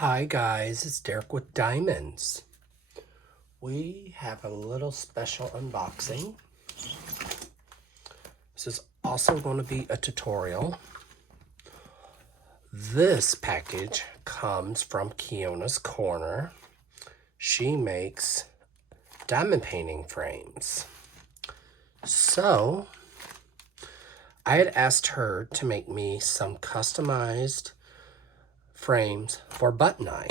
Hi guys, it's Derek with Diamonds. We have a little special unboxing. This is also going to be a tutorial. This package comes from Keona's Corner. She makes diamond painting frames. So, I had asked her to make me some customized frames for button eye,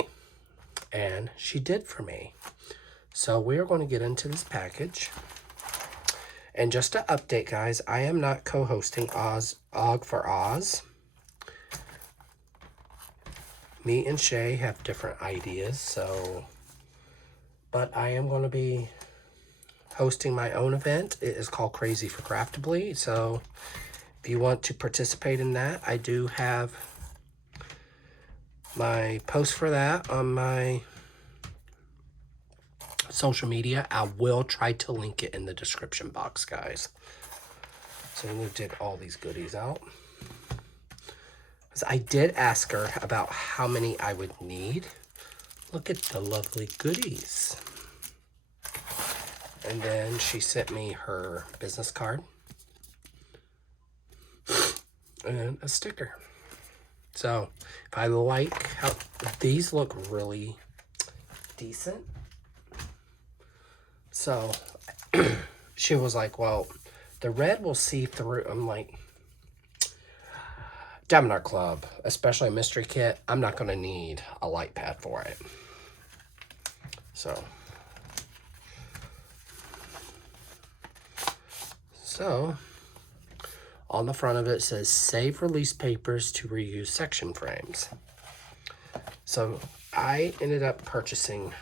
and she did for me. So we are going to get into this package. And just to update, guys, I am not co-hosting Og for Oz. Me and Shay have different ideas, but I am going to be hosting my own event. It is called Crazy for Craftably. So if you want to participate in that, I do have my post for that on my social media. I will try to link it in the description box, guys. So I'm going to dig all these goodies out. I did ask her about how many I would need. Look at the lovely goodies. And then she sent me her business card and a sticker. So if I like how these look really decent. So she was like, well, the red will see through. I'm like, Diamond Art Club, especially a mystery kit, I'm not going to need a light pad for it. So, on the front of it says, save release papers to reuse section frames. So, I ended up purchasing,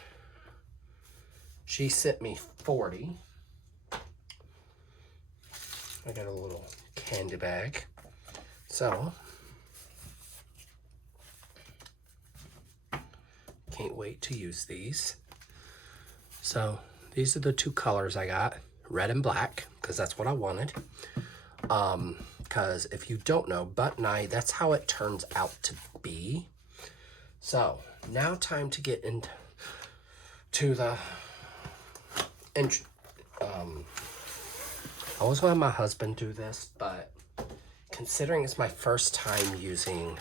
she sent me 40. I got a little candy bag. So, can't wait to use these. So, these are the two colors I got, red and black, because that's what I wanted. Because if you don't know, button eye, that's how it turns out to be. So, now time to get into the I always want my husband do this, but considering it's my first time using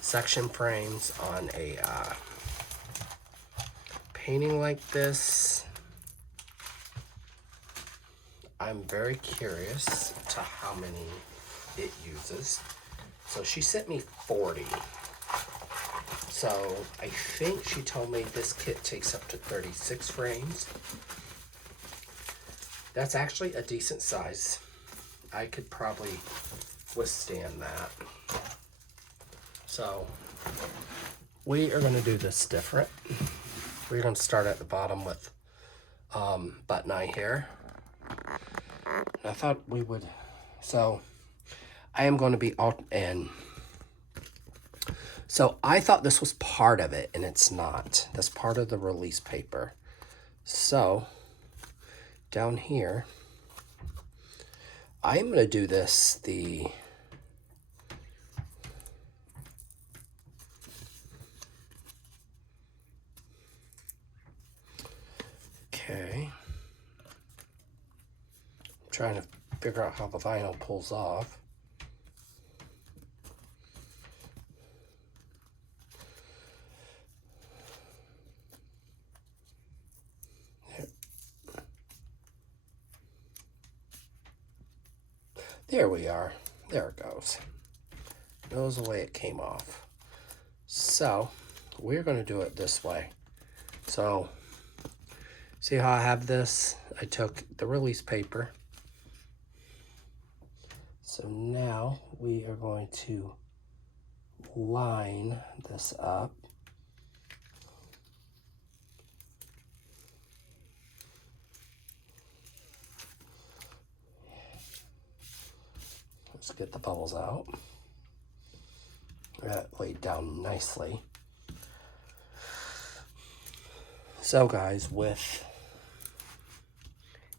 section frames on a painting like this, I'm very curious to how many it uses. So she sent me 40. So I think she told me this kit takes up to 36 frames. That's actually a decent size. I could probably withstand that. So we are going to do this different. We're going to start at the bottom with button eye here. I thought we would, so I am going to be out, and so I thought this was part of it, and it's not. That's part of the release paper. So down here, I'm going to do this okay. I'm trying to figure out how the vinyl pulls off. There we are. There it goes. Knows the way it came off. So we're going to do it this way. So see how I have this? I took the release paper. So now we are going to line this up. Let's get the bubbles out. That laid down nicely. So guys, with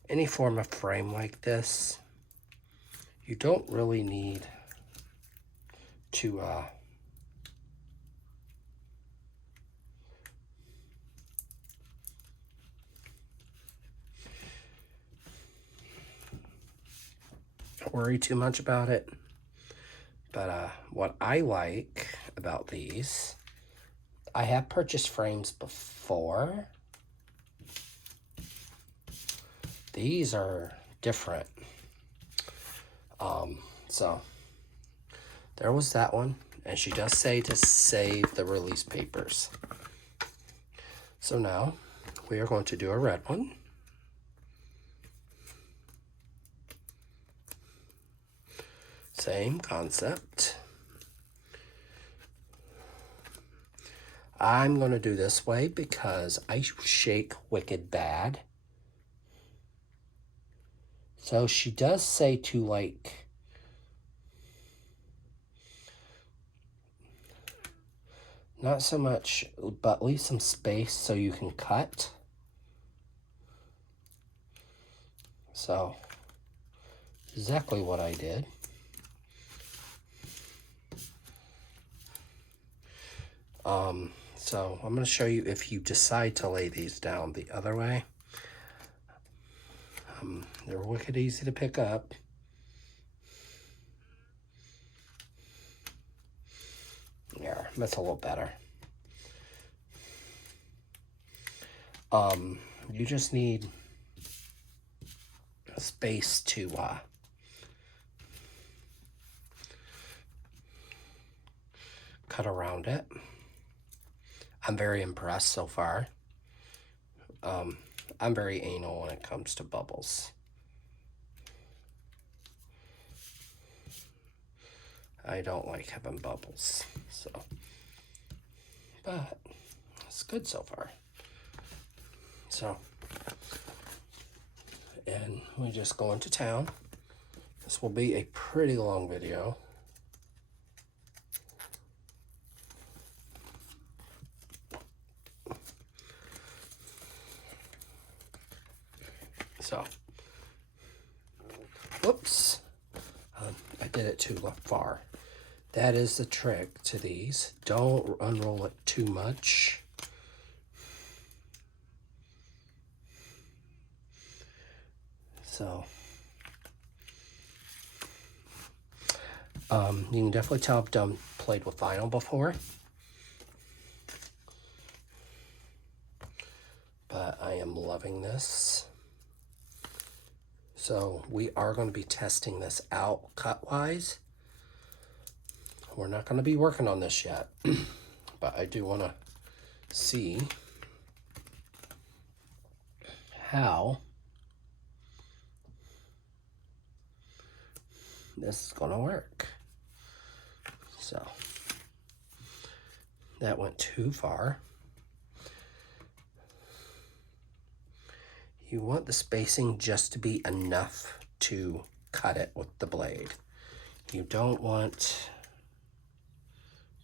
any form of frame like this, you don't really need to worry too much about it. But what I like about these, I have purchased frames before. These are different. So there was that one. And she does say to save the release papers. So now we are going to do a red one. Same concept. I'm going to do this way because I shake wicked bad. So she does say to like not so much, but leave some space so you can cut. So exactly what I did. So I'm going to show you if you decide to lay these down the other way. They're wicked easy to pick up. There, that's a little better. You just need space to cut around it. I'm very impressed so far. I'm very anal when it comes to bubbles. I don't like having bubbles, so, but it's good so far. So, and we just go into town. This will be a pretty long video. So, whoops, I did it too far. That is the trick to these. Don't unroll it too much. So, you can definitely tell I've played with vinyl before. But I am loving this. So we are going to be testing this out cut-wise. We're not going to be working on this yet, but I do want to see how this is going to work. So that went too far. You want the spacing just to be enough to cut it with the blade. You don't want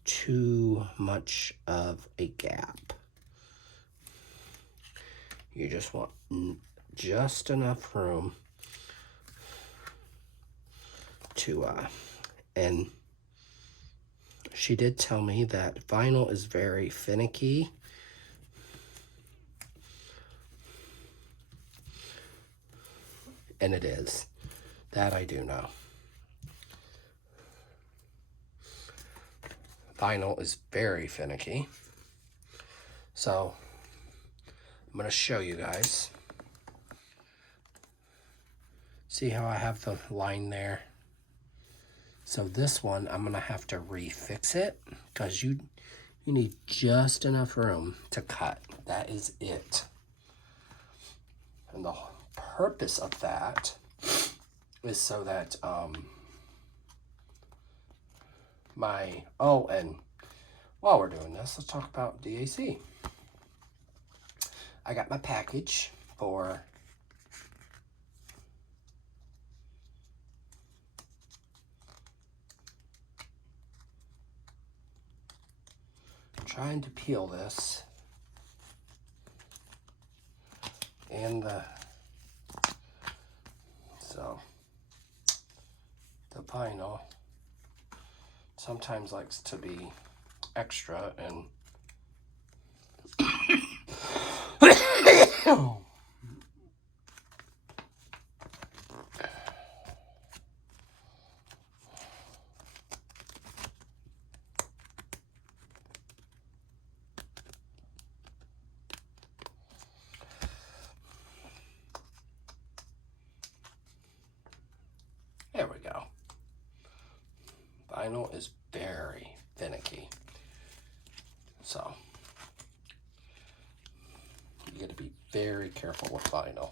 too much of a gap. You just want just enough room to, and she did tell me that vinyl is very finicky. And it is. That I do know. Vinyl is very finicky. So, I'm going to show you guys. See how I have the line there? So this one, I'm going to have to refix it because you need just enough room to cut. That is it. And the purpose of that is so that and while we're doing this, let's talk about DAC. I got my package for trying to peel this and the vinyl sometimes likes to be extra and vinyl is very finicky. So you got to be very careful with vinyl.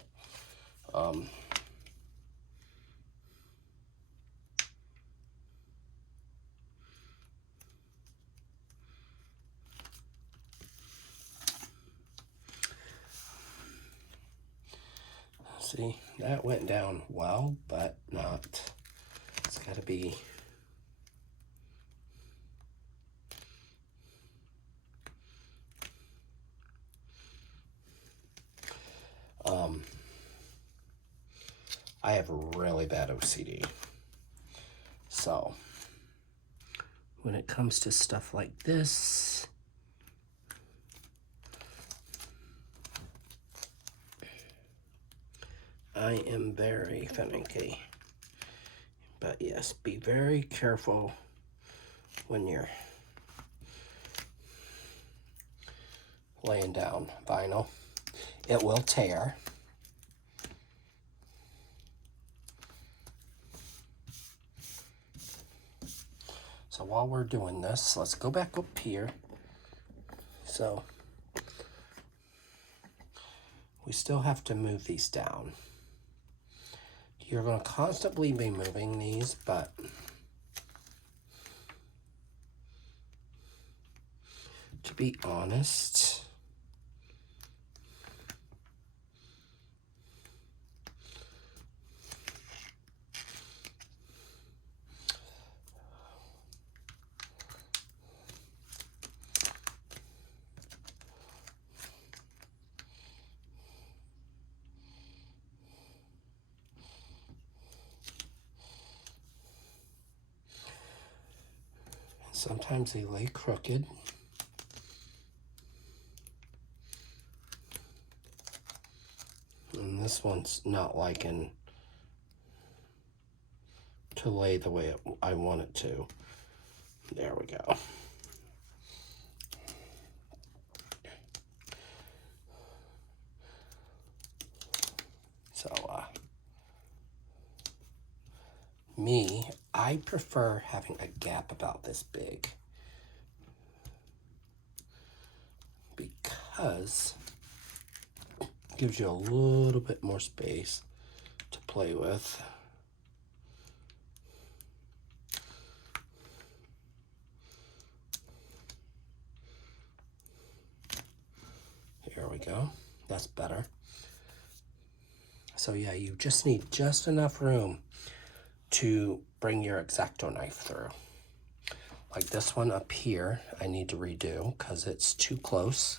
See, that went down well, but not. It's got to be. I have really bad OCD. So when it comes to stuff like this, I am very finicky. But yes, be very careful when you're laying down vinyl. It will tear. So while we're doing this, let's go back up here. So we still have to move these down. You're going to constantly be moving these, but to be honest, sometimes they lay crooked. And this one's not liking to lay the way I want it to. There we go. So, I prefer having a gap about this big because it gives you a little bit more space to play with. Here we go. That's better. So yeah, you just need just enough room to bring your X-Acto knife through. Like this one up here, I need to redo because it's too close.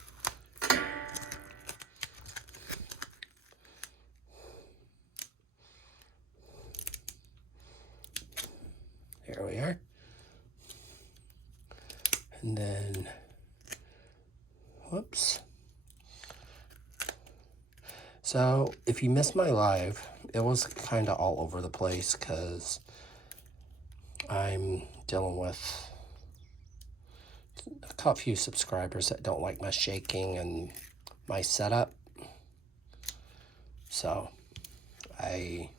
Here we are. And then, whoops. So if you missed my live, it was kind of all over the place because I'm dealing with a few subscribers that don't like my shaking and my setup. So I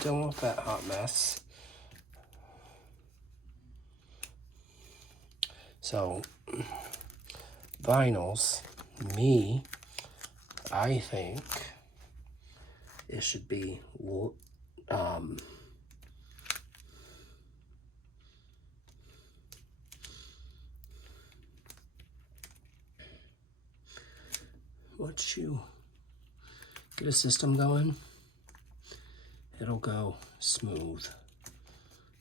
dealing with that hot mess. So vinyls, I think it should be once you get a system going, it'll go smooth.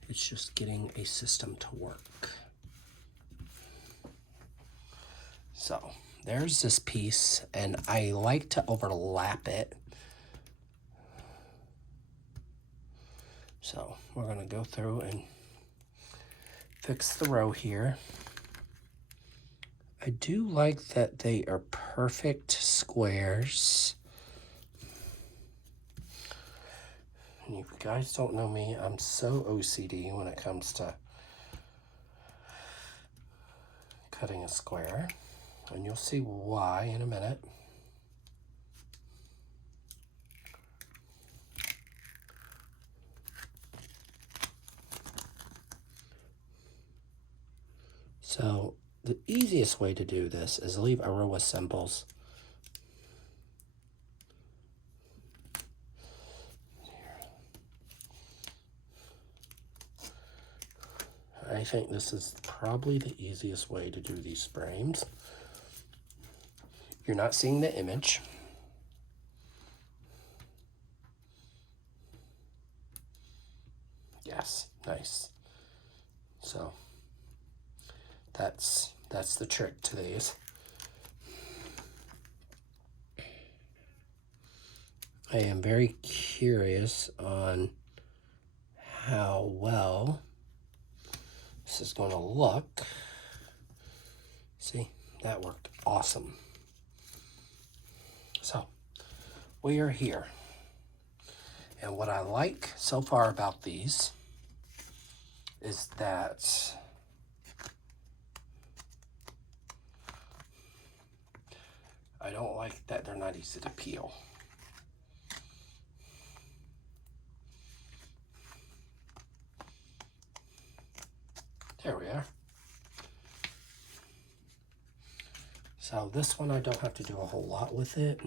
It's just getting a system to work. So there's this piece, and I like to overlap it. So we're going to go through and fix the row here. I do like that they are perfect squares. And if you guys don't know me, I'm so OCD when it comes to cutting a square. And you'll see why in a minute. So the easiest way to do this is leave a row of symbols. I think this is probably the easiest way to do these frames. You're not seeing the image. Yes, nice. So that's the trick to these. I am very curious on how well this is going to look. See, that worked awesome. So we are here. And what I like so far about these is that I don't like that they're not easy to peel. There we are. So this one I don't have to do a whole lot with it.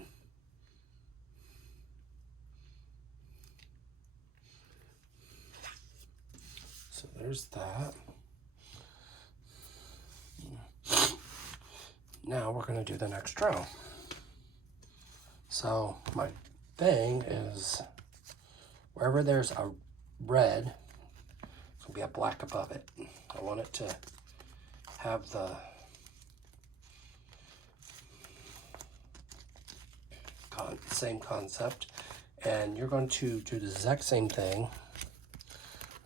So there's that. Now we're going to do the next row. So my thing is wherever there's a red, it's going to be a black above it. I want it to have the same concept. And you're going to do the exact same thing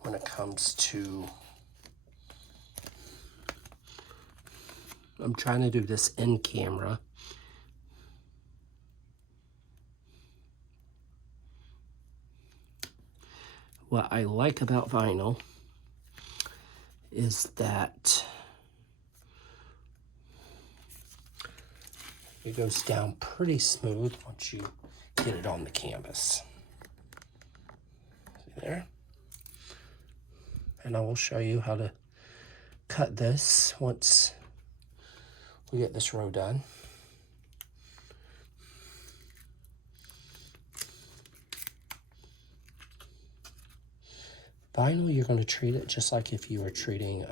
when it comes to, I'm trying to do this in camera. What I like about vinyl is that it goes down pretty smooth once you get it on the canvas. See there? And I will show you how to cut this once we get this row done. Vinyl, you're going to treat it just like if you were treating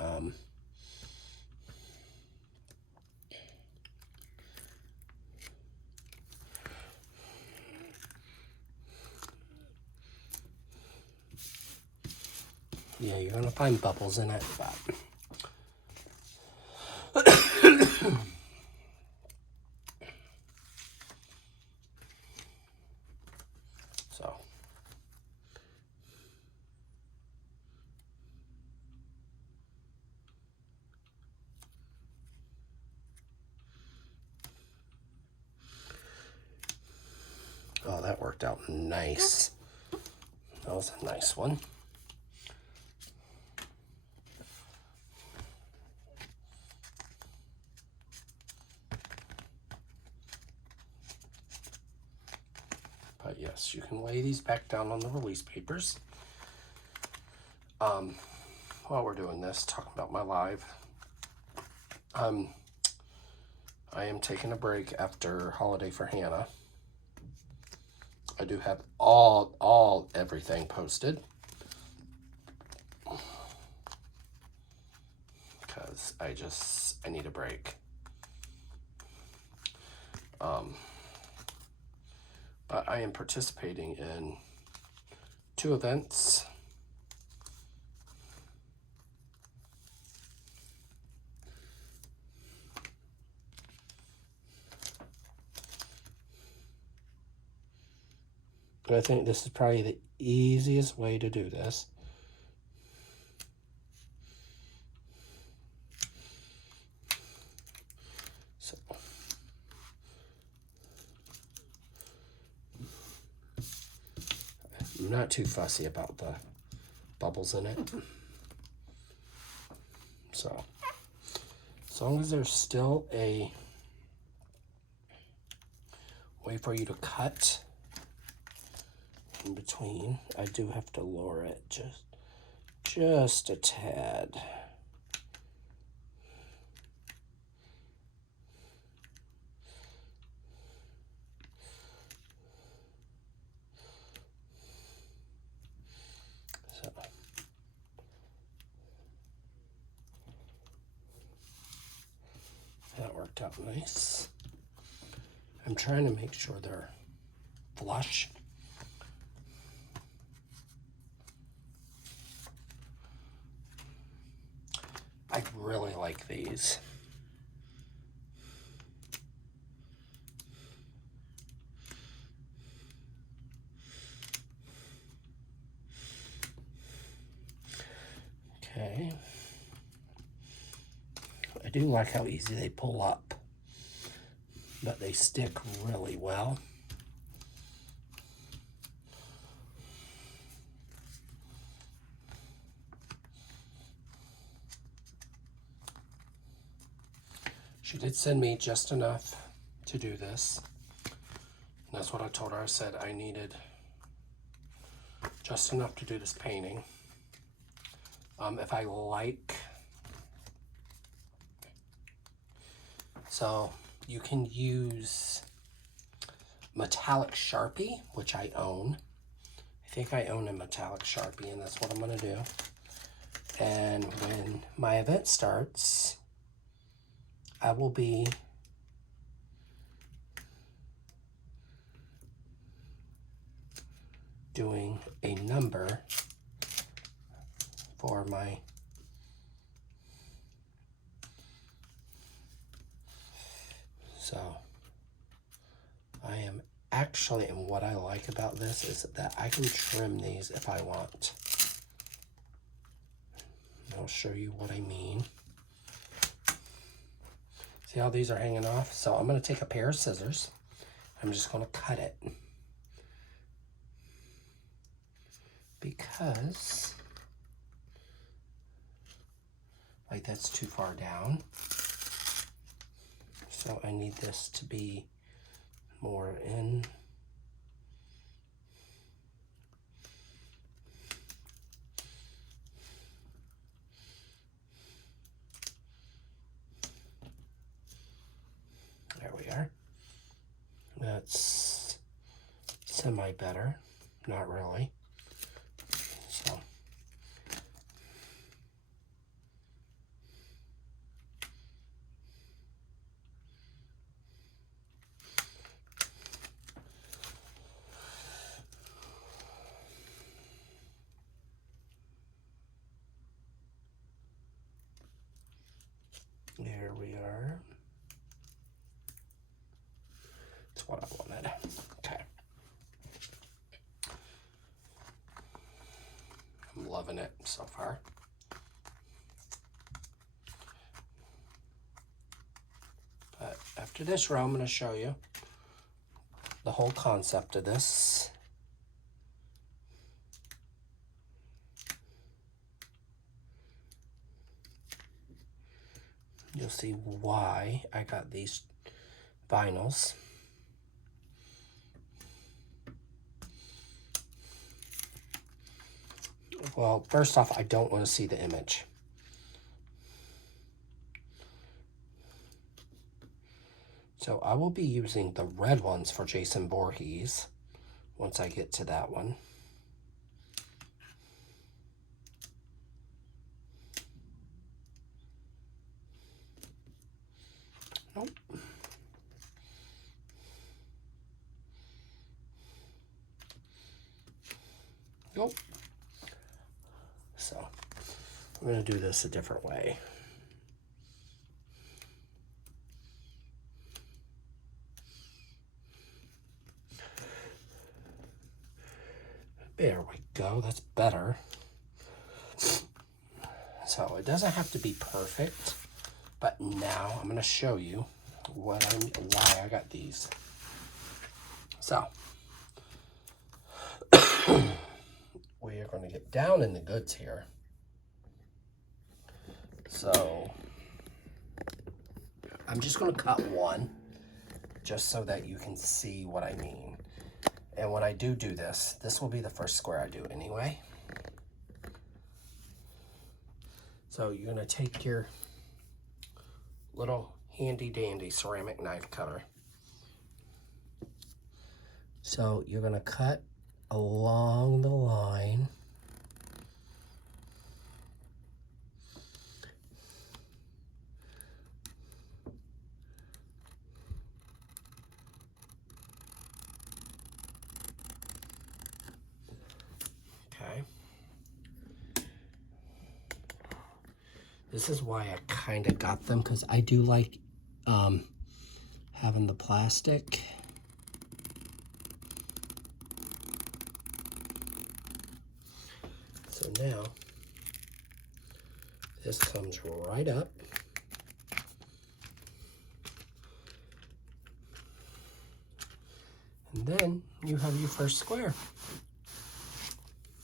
yeah, you're going to find bubbles in it, but so oh, that worked out nice. That was a nice one. But yes, you can lay these back down on the release papers. While we're doing this, talking about my live, I am taking a break after Holiday for Hannah. I do have everything posted because I need a break. But I am participating in 2 events. I think this is probably the easiest way to do this. So I'm not too fussy about the bubbles in it. So as long as there's still a way for you to cut in between, I do have to lower it just a tad. worked out nice. I'm trying to make sure they're flush. I really like these. Okay. I do like how easy they pull up, but they stick really well. She did send me just enough to do this. And that's what I told her. I said I needed just enough to do this painting. If I like, so you can use metallic Sharpie, which I own. I think I own a metallic Sharpie, and that's what I'm gonna do. And when my event starts, I will be doing a number for my I am actually, and what I like about this is that I can trim these if I want. I'll show you what I mean. See how these are hanging off? So I'm going to take a pair of scissors. I'm just going to cut it. Because, like, that's too far down. So I need this to be more in. There we are. That's semi better, not really. So there we are. That's what I wanted. Okay. I'm loving it so far. But after this row, I'm going to show you the whole concept of this. You'll see why I got these vinyls. Well, first off, I don't want to see the image. So I will be using the red ones for Jason Voorhees once I get to that one. Nope. Nope. So I'm going to do this a different way. There we go. That's better. So it doesn't have to be perfect, but now I'm going to show you why I got these. So we are going to get down in the goods here. So I'm just going to cut one just so that you can see what I mean. And when I do this, this will be the first square I do anyway. So you're going to take your little handy dandy ceramic knife cutter. So you're going to cut along the line. This is why I kind of got them, because I do like having the plastic. So now, this comes right up. And then you have your first square.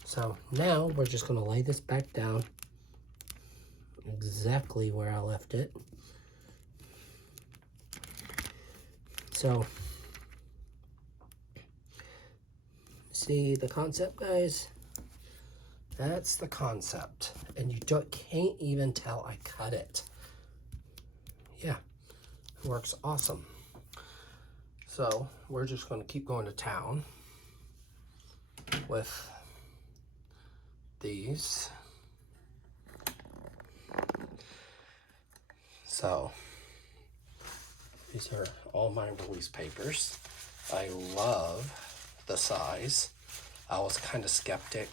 So now we're just going to lay this back down exactly where I left it. So, see the concept, guys? That's the concept. And you can't even tell I cut it. Yeah, it works awesome. So we're just going to keep going to town with these. So these are all my release papers. I love the size. I was kind of skeptic.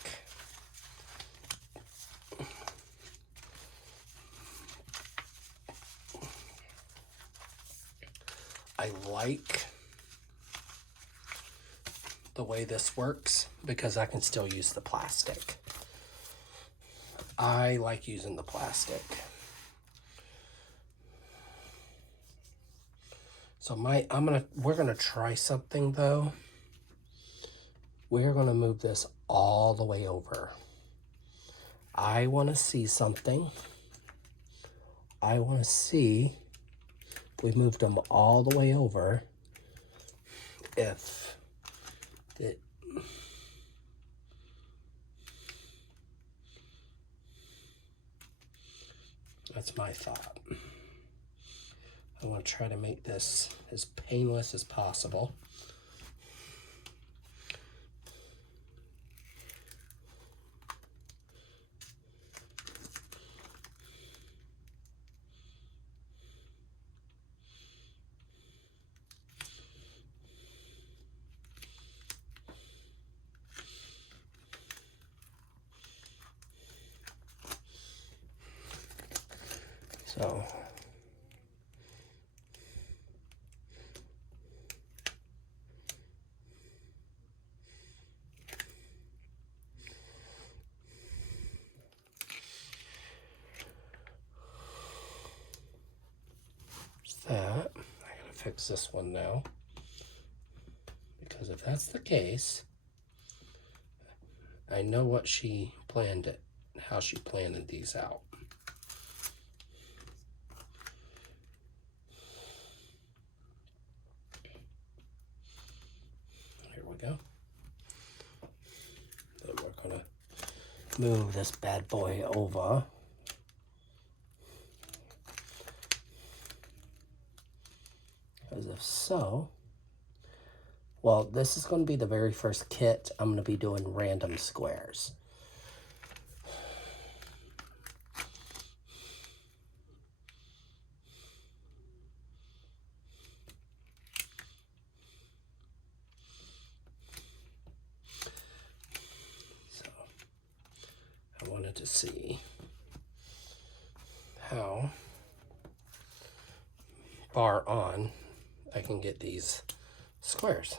I like the way this works because I can still use the plastic. I like using the plastic. So we're gonna try something though. We're gonna move this all the way over. I wanna see something. I wanna see if we moved them all the way over, if it, that's my thought. I want to try to make this as painless as possible. So that. I gotta fix this one now, because if that's the case, I know what she planned it, how she planned these out. Here we go. Then we're gonna move this bad boy over. Because if so, well, this is going to be the very first kit. I'm going to be doing random squares. So I wanted to see how far on I can get these squares.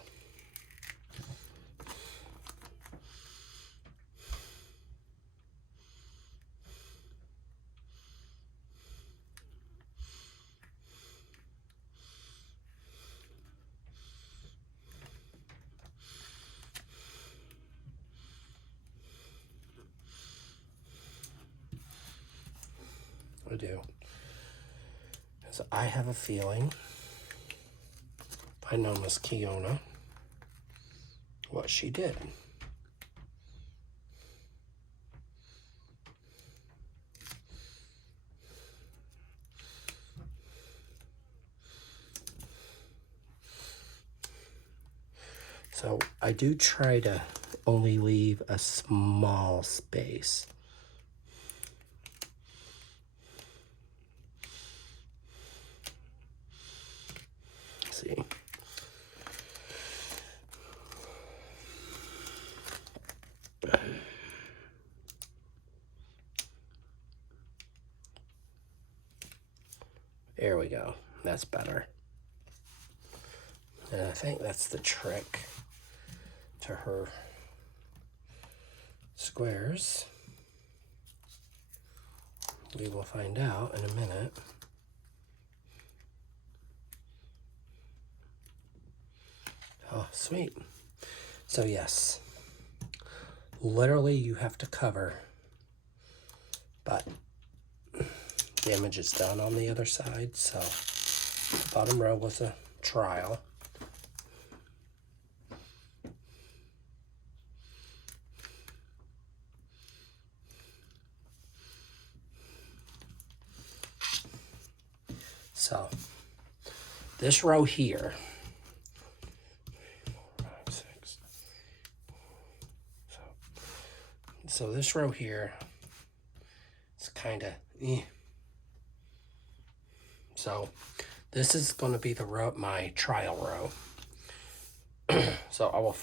I do. So I have a feeling, if I know Miss Keona, what she did. So I do try to only leave a small space. Let's see. There we go. That's better. And I think that's the trick to her squares. We will find out in a minute. Oh, sweet. So yes, literally you have to cover, but damage is done on the other side, so the bottom row was a trial. So this row here, 5, 6. So this row here is kind of So this is going to be the row, my trial row. So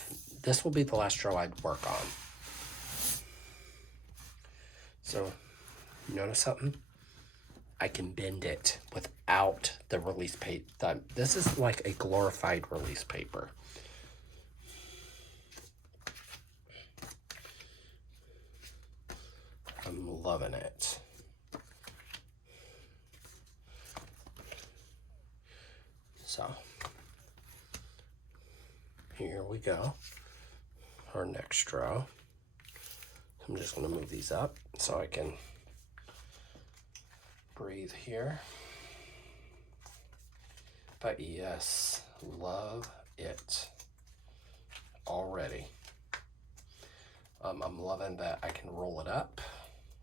this will be the last row I'd work on. So notice something? I can bend it without the release paper. This is like a glorified release paper. I'm loving it. So here we go. Our next row. I'm just going to move these up so I can breathe here. But yes, love it already. I'm loving that I can roll it up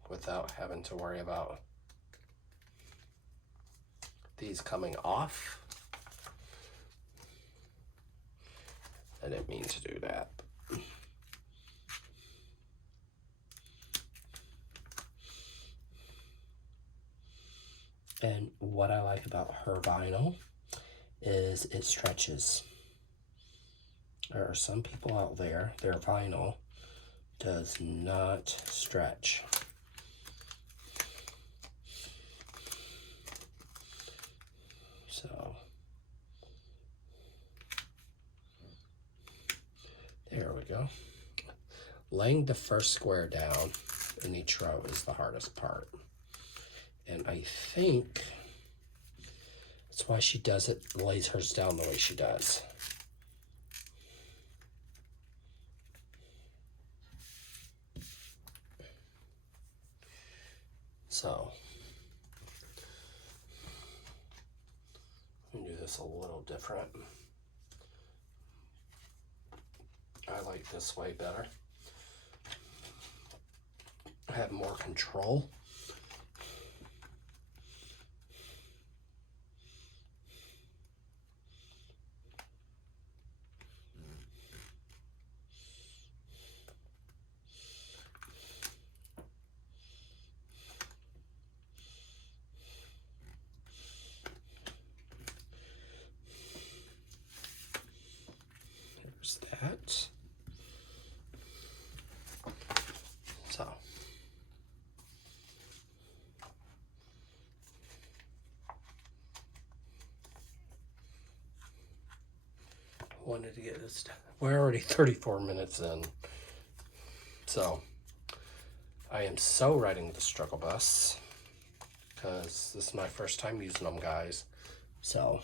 without having to worry about these coming off. I didn't mean to do that. And what I like about her vinyl is it stretches. There are some people out there, their vinyl does not stretch. So there we go. Laying the first square down in each row is the hardest part. And I think that's why she does it, lays hers down the way she does. So I'm gonna do this a little different. I like this way better. I have more control. There's that. So wanted to get this done. We're already 34 minutes in. So I am so riding the struggle bus because this is my first time using them, guys. So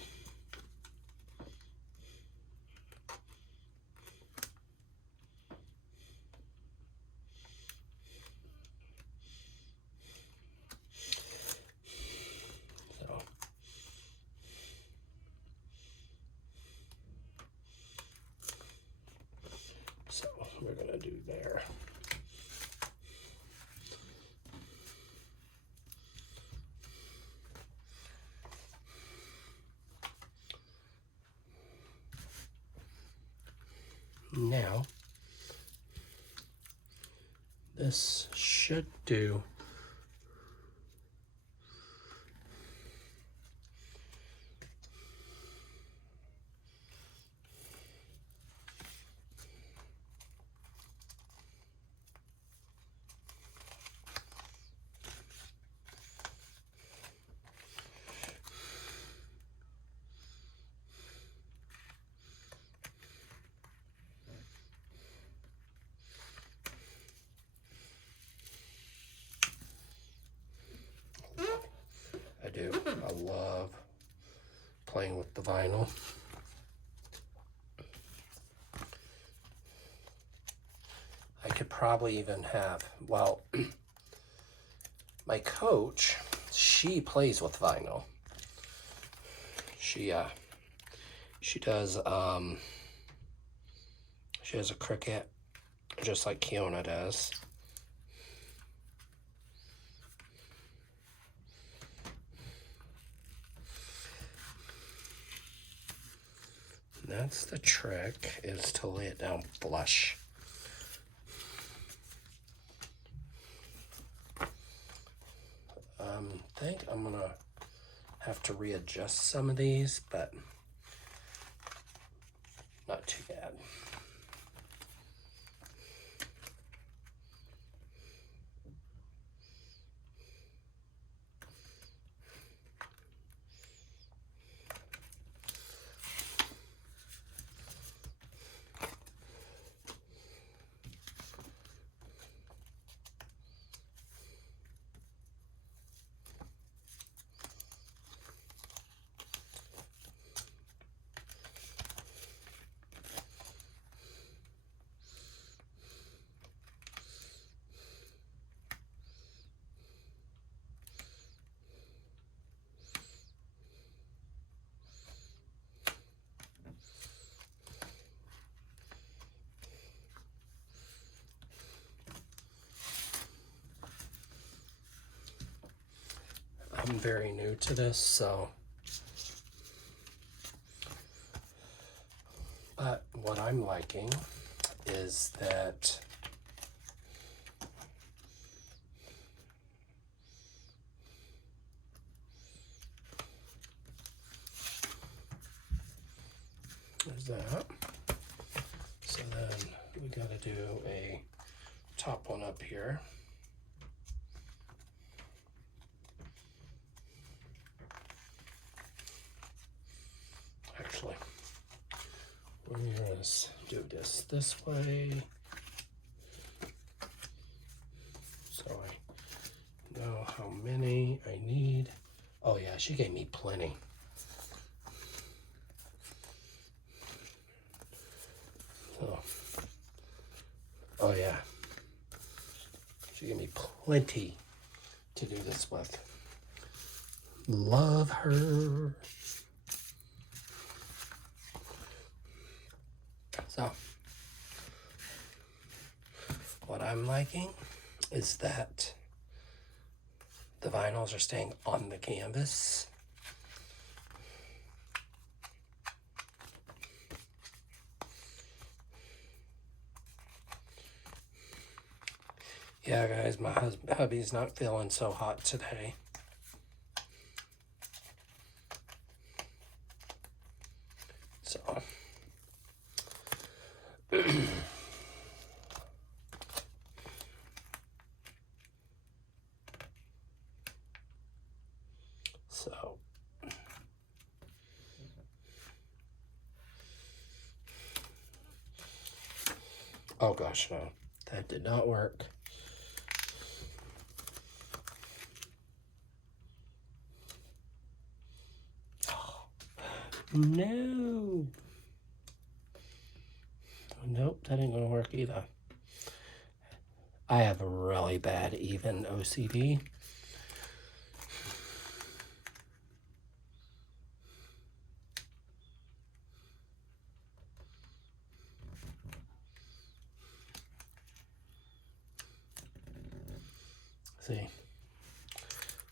we're gonna do there. Now, this should do. I do. I love playing with the vinyl. I could probably even have, well, my coach, she plays with vinyl. She does, she has a Cricut, just like Keona does. And that's the trick, is to lay it down flush. I think I'm gonna have to readjust some of these, but not too bad. I'm very new to this, so, but what I'm liking is that there's that. So then we got to do a top one up here. Actually, we're going to do this way, so I know how many I need. Oh yeah, she gave me plenty. So, oh yeah, she gave me plenty to do this with. Love her. So, what I'm liking is that the vinyls are staying on the canvas. Yeah, guys, my hubby's not feeling so hot today. So, oh gosh, no, that did not work. Oh, no. Nope, that ain't gonna work either. I have a really bad even OCD. See,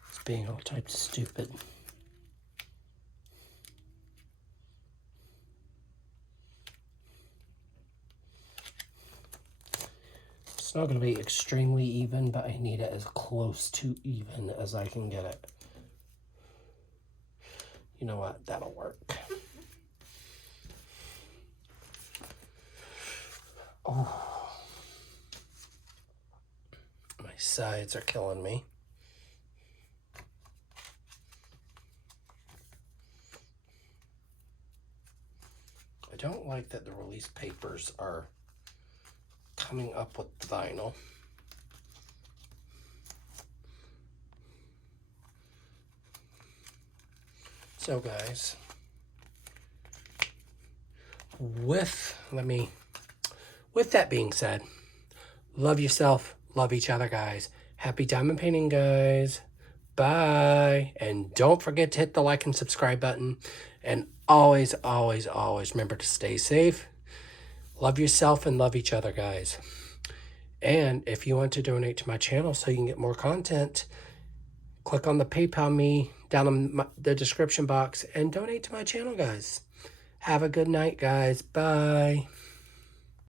it's being all types of stupid. It's not going to be extremely even, but I need it as close to even as I can get it. You know what? That'll work. Oh, my sides are killing me. I don't like that the release papers are coming up with the vinyl. So guys, with that being said, love yourself, love each other, guys. Happy diamond painting, guys. Bye. And don't forget to hit the like and subscribe button. And always, always, always remember to stay safe. Love yourself and love each other, guys. And if you want to donate to my channel so you can get more content, click on the PayPal me down in the description box and donate to my channel, guys. Have a good night, guys. Bye.